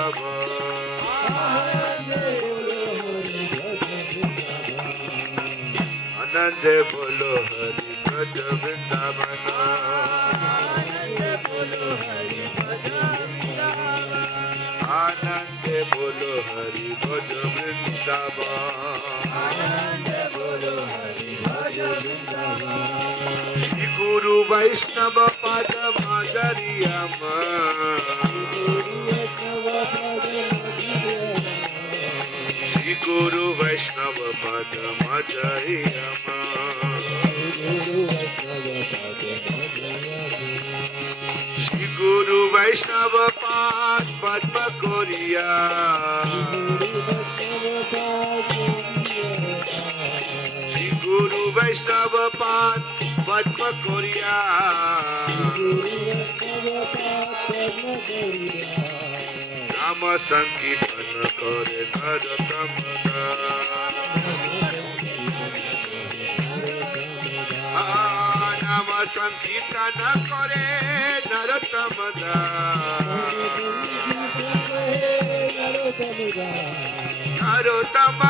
বৃন্দাবন আনন্দে বলো হরি ব্রজ বৃন্দাবন আনন্দে বলো হরি ব্রজ বৃন্দাবন শ্রী গুরু বৈষ্ণব পদ মাধুর্যম শ্রী গুরু বৈষ্ণব পদ মাধুর্যম শ্রী গুরু বৈষ্ণব পাদ পদ্ম করিয়া শ্রী গুরু বৈষ্ণব পাদ পদ্ম করিয়া নাম সংকীর্তন করে নরোত্তম নাম সংকীর্তন করে নরোত্তম নরোত্তম